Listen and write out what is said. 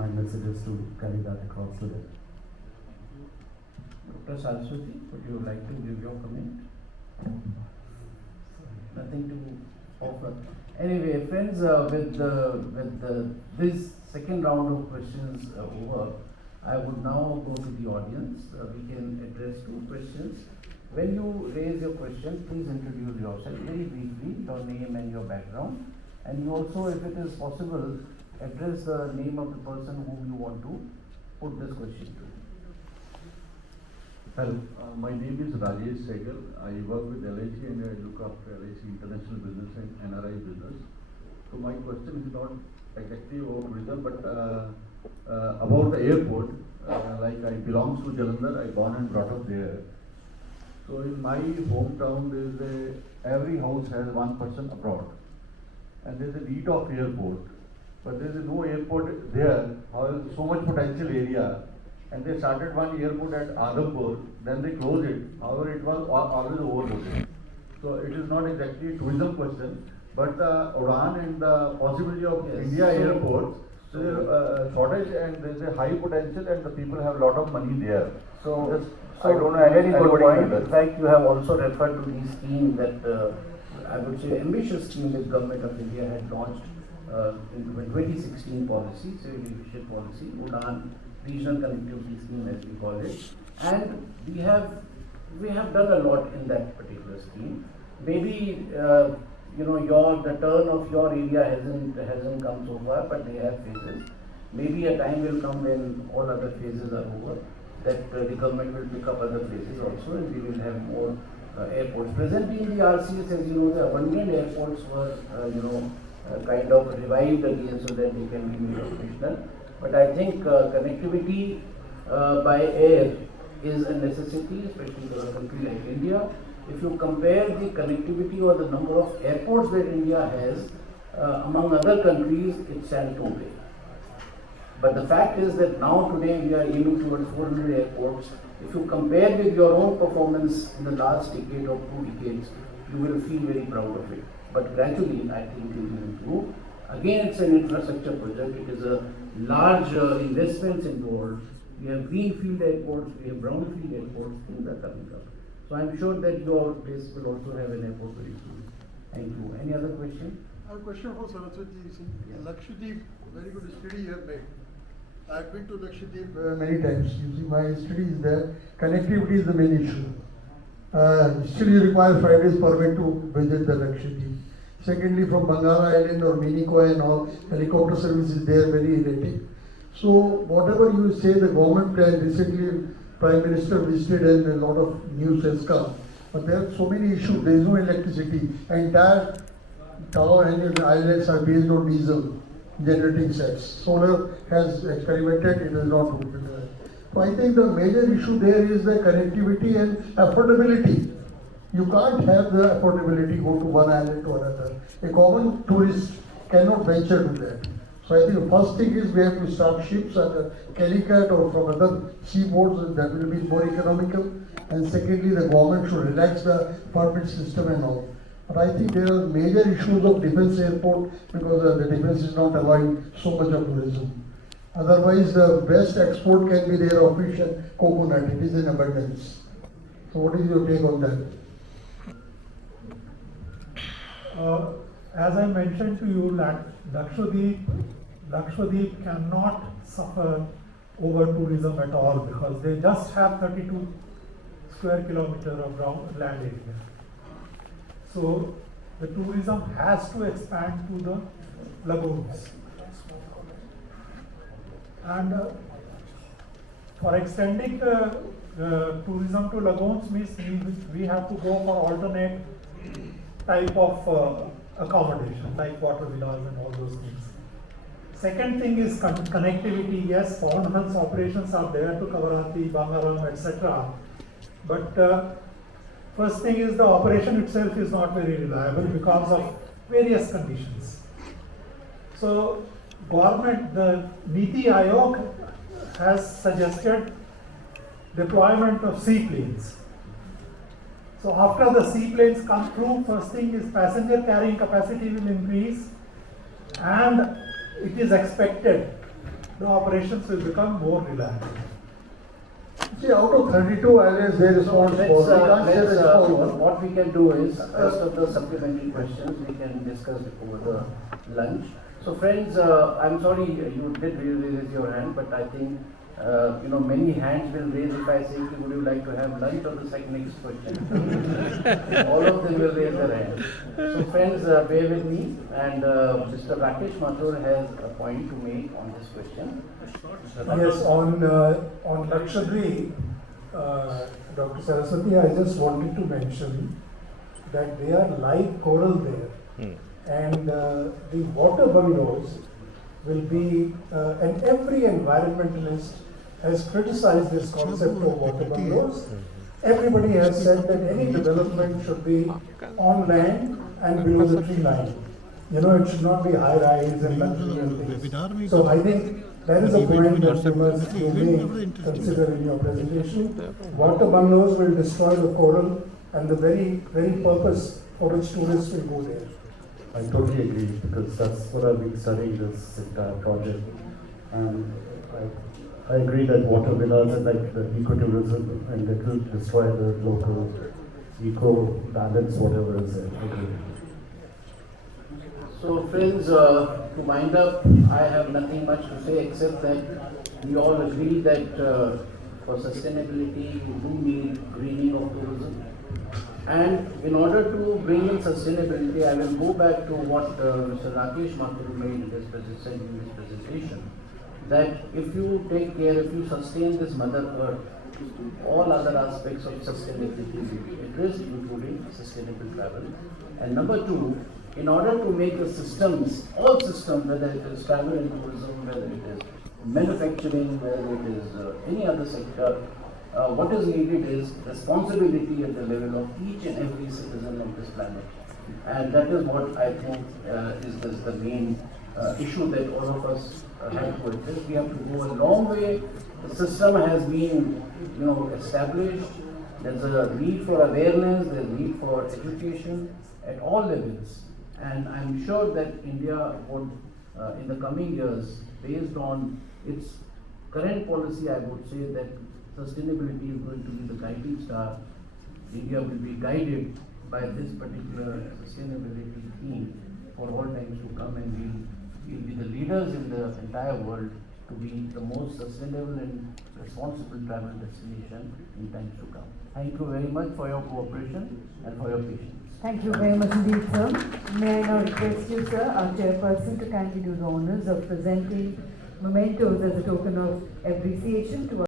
my messages to carry that across to them. Dr. Saraswati, would you like to give your comment? Nothing to offer. Anyway, friends, this second round of questions over, I would now go to the audience. We can address two questions. When you raise your question, please introduce yourself very briefly, your name and your background. And you also, if it is possible, address the name of the person whom you want to put this question to. Hello, my name is Rajesh Sehgal. I work with LIC and I look after LIC International Business and NRI business. So my question is not exactly about tourism, but about the airport. Like I belong to Jalandhar, I born and brought up there. So in my hometown, every house has one person abroad, and there is a need of airport, but there is no airport there. However, so much potential area. And they started one airport at Adhampur, then they closed it. However, it was always overloaded. So it is not exactly a tourism question, but the Udan and the possibility of India airports, so there is shortage and there is a high potential and the people have a lot of money there. So, I don't know very good point. that. In fact, you have also referred to the scheme that I would say ambitious scheme that Government of India had launched in the 2016 policy, civil aviation policy, Udan Regional Connectivity Scheme as we call it, and we have done a lot in that particular scheme. Maybe the turn of your area hasn't come so far, but they have phases. Maybe a time will come when all other phases are over, that the government will pick up other phases also, and we will have more airports. Presently in the RCS, as you know, the abundant airports were kind of revived again so that they can be made operational. But I think connectivity by air is a necessity, especially for a country like India. If you compare the connectivity or the number of airports that India has among other countries, it stands totally. But the fact is that now today we are aiming towards 400 airports. If you compare with your own performance in the last decade or 2 decades, you will feel very proud of it. But gradually, I think it will improve. Again, it's an infrastructure project. It is a large investments involved. We have greenfield airports, we have brownfield airports, things are coming up. So I'm sure that your place will also have an airport very soon. Thank you. Any other question? I have a question for Saraswati. Lakshadweep, very good study you have made. I've been to Lakshadweep many times. You see, my study is there. Connectivity is the main issue. Still you require 5 days permit to visit the Lakshadweep. Secondly, from Bangala Island or Minicoy and all, helicopter service is there, very erratic. So whatever you say, the government plan, recently Prime Minister visited and a lot of news has come. But there are so many issues, there is no electricity. Entire tower and the islands are based on diesel generating sets. Solar has experimented, it has not worked. So I think the major issue there is the connectivity and affordability. You can't have the affordability go to one island to another. A common tourist cannot venture to that. So I think the first thing is we have to start ships at Calicut or from other seaports, and that will be more economical. And secondly, the government should relax the permit system and all. But I think there are major issues of defense airport because the defense is not allowing so much of tourism. Otherwise, the best export can be their of fish and coconut. It is in abundance. So what is your take on that? As I mentioned to you, Lakshadweep cannot suffer over tourism at all because they just have 32 square kilometer of land area. So the tourism has to expand to the lagoons. And for extending the tourism to lagoons means we have to go for alternate type of accommodation like water villas and all those things. Second thing is connectivity. Yes, foreign hunts operations are there to Kavarati, Bangaram, etc. But first thing is the operation itself is not very reliable because of various conditions. So government, the Niti Aayog has suggested deployment of seaplanes. So after the seaplanes come through, first thing is passenger carrying capacity will increase, and it is expected the operations will become more reliable. See, out of 32 islands, they respond for. We can't say responsible. What we can do is, rest of the supplementary questions, we can discuss it over the lunch. So friends, I'm sorry you did raise your hand, but I think, many hands will raise if I say, would you like to have lunch or the next question? All of them will raise their hand. So friends, bear with me, and Mr. Rakesh Mathur has a point to make on this question. Yes, on Lakshadweep, Dr. Saraswati, I just wanted to mention that they are live coral there. And the water bungalows will be, and every environmentalist has criticized this concept of water bungalows. Everybody has said that any development should be on land and below the tree line. It should not be high rise and luxury and things. So I think that is a point that you may consider in your presentation. Water bungalows will destroy the coral and the very purpose for which tourists will go there. I totally agree, because that's what I've been studying this entire project. And I agree that water villas and like the ecotourism, and it will destroy the local eco balance, whatever is there. I agree. So friends, to wind up, I have nothing much to say except that we all agree that for sustainability, we do need greening of tourism. And in order to bring in sustainability, I will go back to what Mr. Rakesh Mathur made in his presentation, that if you take care, if you sustain this Mother Earth, all other aspects of sustainability will be addressed, including sustainable travel. And number two, in order to make the systems, all systems, whether it is travel and tourism, whether it is manufacturing, whether it is any other sector, what is needed is responsibility at the level of each and every citizen of this planet. And that is what I think is the main issue that all of us have to address. We have to go a long way. The system has been, established. There's a need for awareness, there's a need for education at all levels. And I'm sure that India would, in the coming years, based on its current policy, I would say that sustainability is going to be the guiding star. India will be guided by this particular sustainability theme for all times to come, and we'll be the leaders in the entire world to be the most sustainable and responsible travel destination in times to come. Thank you very much for your cooperation and for your patience. Thank you very much indeed, sir. May I now request you, sir, our chairperson, to kindly do the honors of presenting mementos as a token of appreciation to